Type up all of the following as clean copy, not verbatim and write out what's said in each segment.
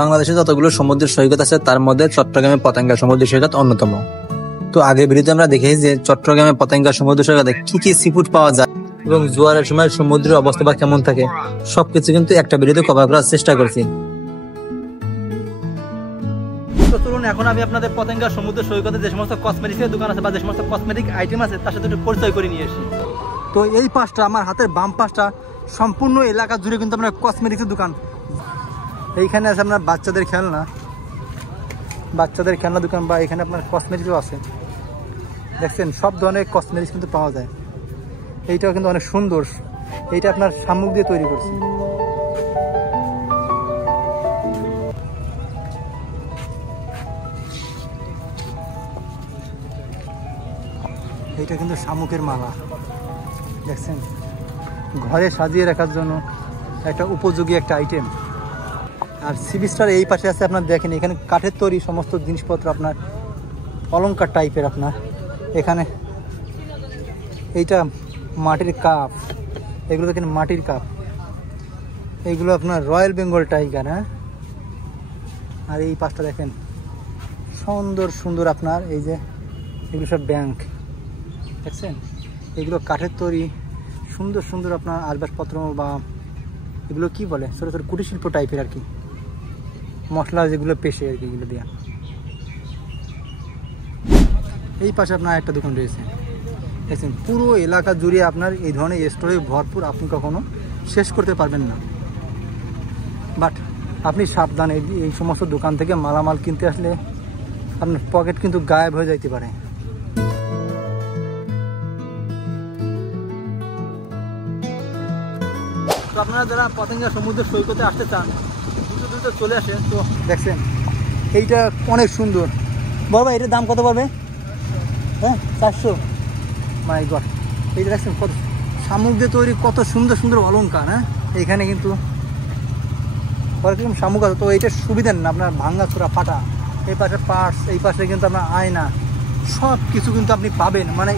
বাংলাদেশে যতগুলো সমুদ্র সৈকত আছে তার মধ্যে চট্টগ্রামের পতেঙ্গা সমুদ্র সৈকত অন্যতম। তো আগের ভিডিওতে আমরা দেখেছি যে চট্টগ্রামের পতেঙ্গা সমুদ্র সৈকতে কি কি সিফুড পাওয়া যায় এবং জোয়ারের সময় সমুদ্রের অবস্থা বা কেমন থাকে সবকিছু কিন্তু একটা ভিডিওতে কভার করার চেষ্টা করছি। তো চলুন এখন আমি আপনাদের পতেঙ্গা সমুদ্র সৈকতে যে সমস্ত কসমেটিক্সের দোকান আছে বা যে সমস্ত কসমেটিক আইটেম আছে তার সাথে একটু পরিচয় করে নিয়ে আসি। তো এই পাশটা আমার হাতের বাম পাশটা সম্পূর্ণ এলাকা জুড়ে কিন্তু আপনার কসমেটিক্সের দোকান। এইখানে আছে আপনার বাচ্চাদের খেলনা দোকান বা এখানে আপনার কসমেটিক্সও আছে। দেখছেন সব ধরনের কসমেটিক্স কিন্তু পাওয়া যায়। এইটাও কিন্তু অনেক সুন্দর, এইটা আপনার শামুক দিয়ে তৈরি করছে। এইটা কিন্তু শামুকের মালা, দেখছেন ঘরে সাজিয়ে রাখার জন্য একটা উপযোগী একটা আইটেম। আর সি বিচটার এই পাশে আছে আপনার দেখেন এখানে কাঠের তৈরি সমস্ত জিনিসপত্র আপনার অলংকার টাইপের। আপনার এখানে এইটা মাটির কাপ, এগুলো দেখেন মাটির কাপ, এইগুলো আপনার রয়্যাল বেঙ্গল টাইগার। হ্যাঁ, আর এই পাশটা দেখেন সুন্দর সুন্দর আপনার এই যে এগুলো সব ব্যাংক, দেখছেন এগুলো কাঠের তৈরি সুন্দর সুন্দর আপনার আসবাবপত্র বা এগুলো কি বলে ছোটো ছোটো কুটির শিল্প টাইপের আর কি, মশলা যেগুলো পেশে আর কি এগুলো দেওয়া। এই পাশে আপনার একটা দোকান রয়েছে, দেখছেন পুরো এলাকা জুড়ে আপনার এই ধরনের স্টোরে ভরপুর, আপনি কখনো শেষ করতে পারবেন না। বাট আপনি সাবধান, এই সমস্ত দোকান থেকে মালামাল কিনতে আসলে আপনার পকেট কিন্তু গায়েব হয়ে যাইতে পারে। তো আপনারা যারা পতেঙ্গা সমুদ্র সৈকতে আসতে চান দ্রুত চলে আসেন। তো দেখছেন এইটা অনেক সুন্দর। বাবা এটার দাম কত পাবে? হ্যাঁ 400। মাই গড, এইটা দেখছেন কত শামুক দিয়ে তৈরি, কত সুন্দর সুন্দর অলংকার। হ্যাঁ, এইখানে কিন্তু কয়েকরকম শামুক আছে। তো এইটার সুবিধা না আপনার ভাঙ্গা চোরা ফাটা, এই পাশে পার্টস, এই পাশে কিন্তু আপনার আয়না, সব কিছু কিন্তু আপনি পাবেন। মানে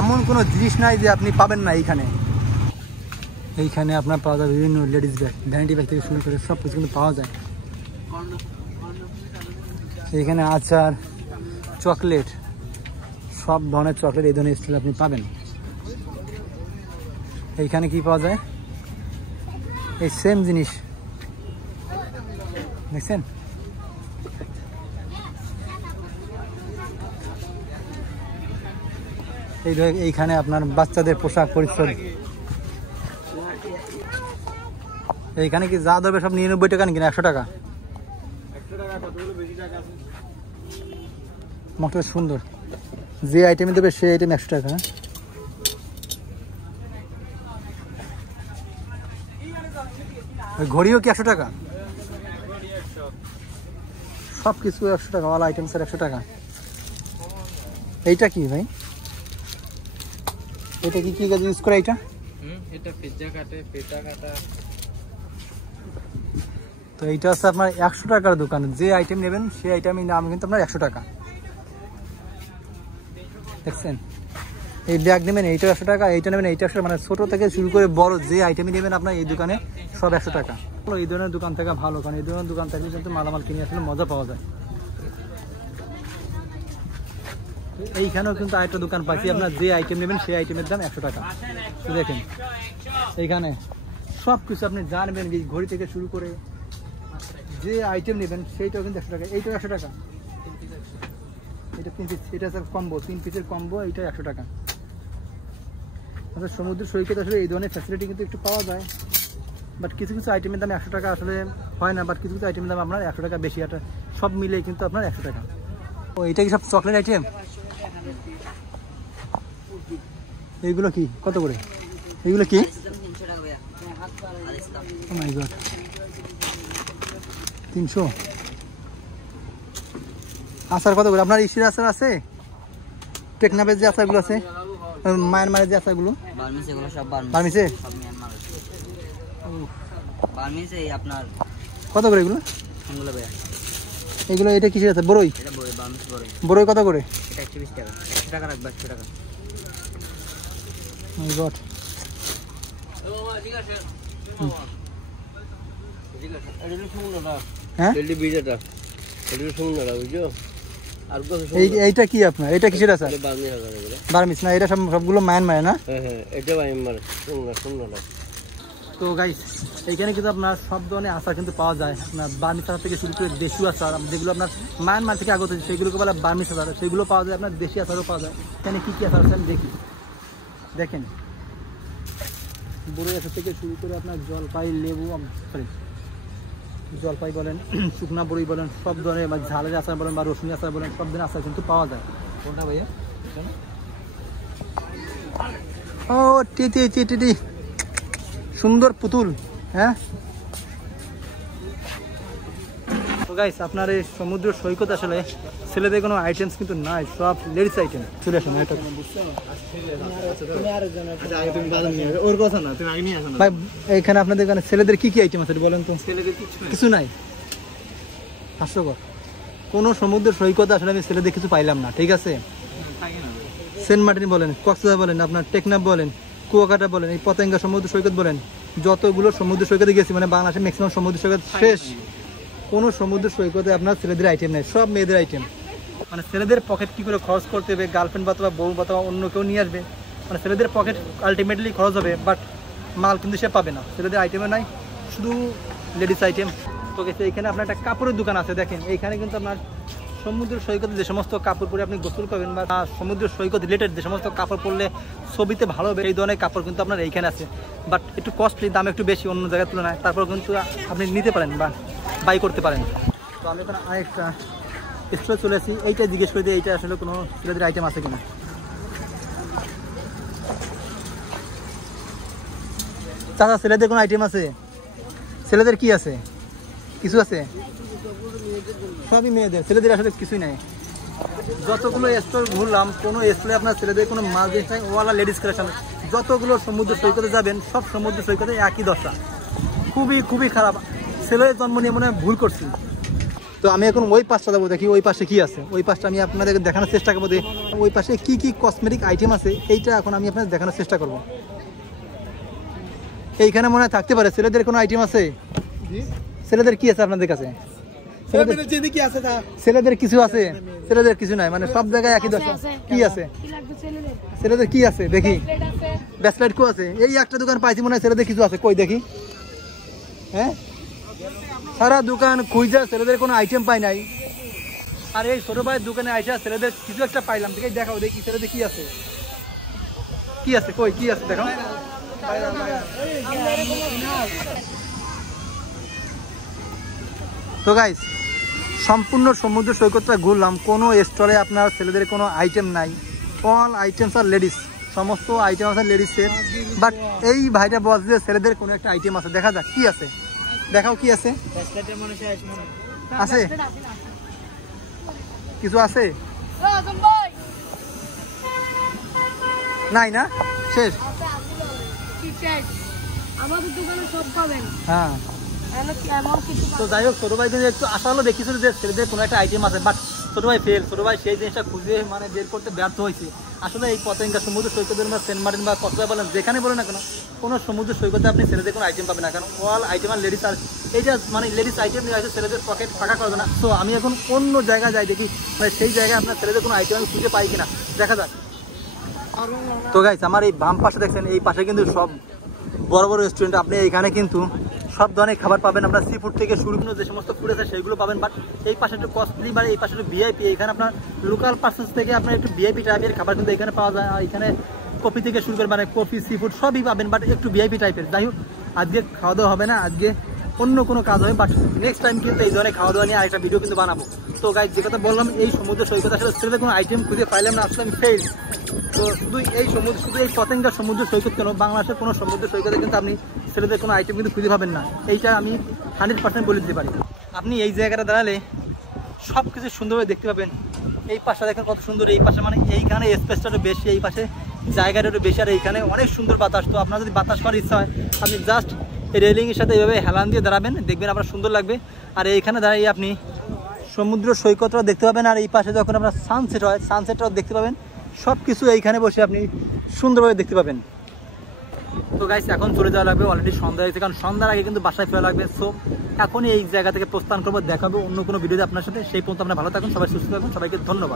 এমন কোনো জিনিস নাই যে আপনি পাবেন না এইখানে। এইখানে আপনার পাওয়া যায় বিভিন্ন লেডিস ব্যাগ, ভ্যানিটি ব্যাগ থেকে শুরু করে সব কিছু কিন্তু পাওয়া যায়। এইখানে আচার, চকলেট, সব ধরনের চকলেট এই ধরনের স্টাইল আপনি পাবেন। এইখানে কি পাওয়া যায়? এই সেম জিনিস দেখছেন, এইখানে আপনার বাচ্চাদের পোশাক পরিচ্ছদ। এইখানে কি যা ধরবে সব 99 টাকা নাকি 100 টাকা? মতো সুন্দর, যে আইটেম দেবে সেই আইটেম 100 টাকা। ঘড়িও কি 100 টাকা? সব কিছু 100 টাকা, অল আইটেম স্যার 100 টাকা। এইটা কি ভাই? এটা কি কি কাজে ইউজ করে? এটা এটা পিজ্জা কাটে, পেটা কাটা। তো এইটা আছে আপনার 100 টাকার দোকান। যে আইটেম নেবেন সেই আইটেমের দাম কিন্তু আপনার 100 টাকা। দেখছেন এই ব্যাগ নেবেন এইটা 100 টাকা, এইটা নেবেন এইটা 100, মানে ছোট থেকে শুরু করে বড় যে আইটেমই নেবেন আপনার এই দোকানে সব 100 টাকা। এই ধরনের দোকান থেকে ভালো, কারণ এই ধরনের দোকান থেকে কিন্তু মালামাল কিনে আসলে মজা পাওয়া যায়। এইখানেও কিন্তু আরেকটা দোকান পাচ্ছি, আপনার যে আইটেম নেবেন সেই আইটেমের দাম 100 টাকা। তো দেখেন এইখানে সব কিছু আপনি জানবেন, ঘড়ি থেকে শুরু করে যে আইটেম নেবেন সেইটাও কিন্তু 100 টাকা। এইটাও 100 টাকা, এটা 3 পিস, এটা স্যার কম্বো, 3 পিসের কম্বো, এইটা 100 টাকা। আচ্ছা, সমুদ্র সৈকত আসলে এই ধরনের ফ্যাসিলিটি কিন্তু একটু পাওয়া যায়, বাট কিছু কিছু আইটেমের দাম 100 টাকা আসলে হয় না, বাট কিছু কিছু আইটেমের দাম আপনার 100 টাকা বেশি। এটা সব মিলেই কিন্তু আপনার 100 টাকা। ও এটা কি সব চকলেট আইটেম? এইগুলো কি কত করে? এইগুলো কি? 300। আচার কত করে? আপনার ইসির আচার আছে, টেকনাফের যে আচারগুলো আছে, মায়ানমারের যে আচারগুলো, বার্মিসে আপনার কত করে এগুলো? এগুলো এটা কিসের আছে? বড়ই? বড়ই কত করে? এটা 120 টাকা। 100 টাকা রাখবে, 100 টাকা। মাই গড, ঠিক আছে। হ্যাঁ লেডি বিজাটা লেডি সুন্দর বুঝছো আর এইটা কি আপনার, এটা কিসের আচার? বার্মিস না, এটা সবগুলো মায়ানমারে না? হ্যাঁ এটা মায়ানমার সুন্দর। তো গাইস এইখানে কিন্তু আপনার সব ধরনের আচার কিন্তু পাওয়া যায়, আপনার বার্মিস আচার থেকে শুরু করে দেশি আচার যেগুলো আপনার মায়ানমার থেকে আগত সেগুলোকে বলে বার্মিস আচার, সেগুলো পাওয়া যায়, আপনার দেশি আচারও পাওয়া যায়। এখানে কী কী আচার আছে আমি দেখি, দেখেন বড়ই আচার থেকে শুরু করে আপনার জলপাই, লেবু, সরি জলপাই বলেন, শুকনা বড়ি বলেন, সব ধরনের বা ঝালের আচার বলেন বা রসুন আচার বলেন, সব ধরনের আচার কিন্তু পাওয়া যায়। কোনটা ভাইয়া? ও টি সুন্দর পুতুল। হ্যাঁ তো গাইস আপনার এই সমুদ্র সৈকত আসলে ছেলেদের কোনো আইটেমস কিন্তু নাই, সব লেডিস আইটেম। চলে আসুন ভাই, এখানে আপনাদের এখানে ছেলেদের কি কি আইটেম আছে বলেন তো? কিছু নাই, হাস্যকর। কোনো সমুদ্র সৈকতে আসলে আমি ছেলেদের কিছু পাইলাম না, ঠিক আছে? সেন্ট মার্টিন বলেন, কক্সবাজার বলেন, আপনার টেকনাফ বলেন, কুয়াকাটা বলেন, এই পতেঙ্গা সমুদ্র সৈকত বলেন, যতগুলো সমুদ্র সৈকতে গেছি মানে বাংলাদেশের ম্যাক্সিমাম সমুদ্র সৈকত শেষ, কোনো সমুদ্র সৈকতে আপনার ছেলেদের আইটেম নেই, সব মেয়েদের আইটেম। মানে ছেলেদের পকেট কী করে খরচ করতে হবে, গার্লফ্রেন্ড বা বউ বা অন্য কেউ নিয়ে আসবে, মানে ছেলেদের পকেট আলটিমেটলি খরচ হবে, বাট মাল কিন্তু সে পাবে না, ছেলেদের আইটেমে নাই, শুধু লেডিস আইটেম। তো গেছে এইখানে আপনার একটা কাপড়ের দোকান আছে, দেখেন এইখানে কিন্তু আপনার সমুদ্র সৈকতে যে সমস্ত কাপড় পরে আপনি গোসল করবেন বা সমুদ্র সৈকত রিলেটেড যে সমস্ত কাপড় পরলে ছবিতে ভালো হবে এই ধরনের কাপড় কিন্তু আপনার এইখানে আছে, বাট একটু কস্টলি, দাম একটু বেশি অন্য জায়গার তুলনায়, তারপর কিন্তু আপনি নিতে পারেন বা বাই করতে পারেন। তো আমি এখন আরেকটা স্টোরে চলে আসি, এইটা জিজ্ঞেস করে দিই এইটা আসলে কোনো ছেলেদের আইটেম আছে কিনা। চাচা ছেলেদের কোনো আইটেম আছে? ছেলেদের কি আছে? কিছু আছে? সবই মেয়েদের, ছেলেদের আসলে কিছুই নাই। যতগুলো স্টোর ঘুরলাম কোনো স্টোরে আপনার ছেলেদের কোনো মাল জিনিস নাই, ওয়ালা লেডিস কালেকশন। যতগুলো সমুদ্র সৈকতে যাবেন সব সমুদ্র সৈকতে একই দশা, খুবই খারাপ। ছেলেদের জন্ম নিয়ে মনে হয় ভুল করছি। তো আমি এখন ওই পাশটা যাবো, দেখি ওই পাশে কি আছে। ওই পাশটা আমি আপনাদের দেখানোর চেষ্টা করবো, ওই পাশে কি কি কসমেটিক আইটেম আছে এইটা এখন আমি আপনাদের দেখানোর চেষ্টা করবো। এইখানে মনে হয় থাকতে পারে ছেলেদের কোনো আইটেম আছে? ছেলেদের কি আছে আপনাদের কাছে? ছেলেদের কিছু আছে? ছেলেদের কিছু নাই, মানে সব জায়গায় একই দশা। কি আছে ছেলেদের? কি আছে দেখি? ব্যাসলাইট কো আছে? এই একটা দোকান পাইছি মনে হয় ছেলেদের কিছু আছে, কই দেখি। হ্যাঁ সারা দোকান খুঁজা ছেলেদের কোনো আইটেম পাই নাই, আর এই ছোট ভাইয়ের দোকানে আইসা ছেলেদের কিছু একটা পাইলাম। দেখি দেখাও, দেখি ছেলেদের কি আছে, কি আছে, কই কি আছে দেখাও। তো গাইস সম্পূর্ণ সমুদ্র সৈকতটা ঘুরলাম, কোনো স্টলে আপনার ছেলেদের কোনো আইটেম নাই, অল আইটেমস আর লেডিস, সমস্ত আইটেম আছে লেডিসের। বাট এই ভাইটা বলছে যে ছেলেদের কোনো একটা আইটেম আছে, দেখা যাক কি আছে, দেখাও কি আছে। আছে কিছু আছে? নাই না, শেষ। আমাদের দোকানে সব পাবেন। হ্যাঁ তো যাই হোক, ছোট ভাই কিন্তু একটু আশা হলো দেখিয়েছিল যে ছেলেদের কোনো একটা আইটেম আছে, বাট ছোট ভাই ফেল, ছোট ভাই সেই জিনিসটা খুঁজে মানে বের করতে ব্যর্থ হয়েছে। আসলে এই পতেঙ্গা সমুদ্র সৈকতের বা সেন্ট মার্টিন বা কক্সবাজার বলেন যেখানে বলেন না কেন, কোনো সমুদ্র সৈকতে আপনি ছেলেদের কোনো আইটেম পাবেন না, কারণ অল আইটেম আর লেডিস, আর এইটা মানে লেডিস আইটেম নিয়ে আসে, ছেলেদের পকেট ফাঁকা করবে না। তো আমি এখন অন্য জায়গায় যাই, দেখি মানে সেই জায়গায় আপনার ছেলেদের কোনো আইটেম আমি খুঁজে পাই কিনা, দেখা যাক। তো গাইস আমার এই বাম পাশে দেখছেন, এই পাশে কিন্তু সব বড় বড় রেস্টুরেন্ট, আপনি এইখানে কিন্তু সব ধরনের খাবার পাবেন, আপনার সি ফুড থেকে শুরু করে যে সমস্ত ফুড আছে সেইগুলো পাবেন। বাট এই পাশে একটু কস্টলি, বা এই পাশে একটু ভিআইপি, এখানে আপনার লোকাল পার্সেস থেকে আপনার একটু ভিআইপি টাইপের খাবার কিন্তু এখানে পাওয়া যায়। আর এখানে কফি থেকে শুরু করে মানে কফি, সি ফুড সবই পাবেন, বাট একটু ভিআইপি টাইপের। যাই হোক আজকে খাওয়া দাওয়া হবে না, আজকে অন্য কোনো কাজ হবে, বাট নেক্সট টাইম কিন্তু এই ধরনের খাওয়া দাওয়া নিয়ে আরেকটা ভিডিও কিন্তু বানাবো। তো গাইস যে কথা বললাম, এই সমুদ্র সৈকত আসলে ছেলেদের কোনো আইটেম খুঁজে পাইলাম না, আসলে আমি ফেল। তো শুধু এই পতেঙ্গা সমুদ্র সৈকত কেন, বাংলাদেশের কোনো সমুদ্র সৈকতে কিন্তু আপনি ছেলেদের কোনো আইটেম কিন্তু খুঁজে পাবেন না, এইটা আমি 100% বলে দিতে পারি। আপনি এই জায়গাটা দাঁড়ালে সব কিছু সুন্দরভাবে দেখতে পাবেন। এই পাশটা দেখেন কত সুন্দর, এই পাশে মানে এইখানে স্পেসটা একটু বেশি, এই পাশে জায়গাটা একটু বেশি, আর এইখানে অনেক সুন্দর বাতাস। তো আপনার যদি বাতাস করার ইচ্ছা হয় আপনি জাস্ট এই রেলিংয়ের সাথে এইভাবে হেলান দিয়ে দাঁড়াবেন, দেখবেন আপনার সুন্দর লাগবে। আর এইখানে দাঁড়িয়ে আপনি সমুদ্র সৈকতটাও দেখতে পাবেন, আর এই পাশে যখন আপনার সানসেট হয় সানসেটটাও দেখতে পাবেন। সব কিছু এইখানে বসে আপনি সুন্দরভাবে দেখতে পাবেন। তো গাইস এখন চলে যাওয়া লাগবে, অলরেডি সন্ধ্যা হয়েছে, কারণ সন্ধ্যার আগে কিন্তু বাসায় ফেরা লাগবে। সো এখনই এই জায়গা থেকে প্রস্থান করবো, দেখাবো অন্য কোনো ভিডিওতে আপনার সাথে। সেই পর্যন্ত আপনারা ভালো থাকুন, সবাই সুস্থ থাকুন, সবাইকে ধন্যবাদ।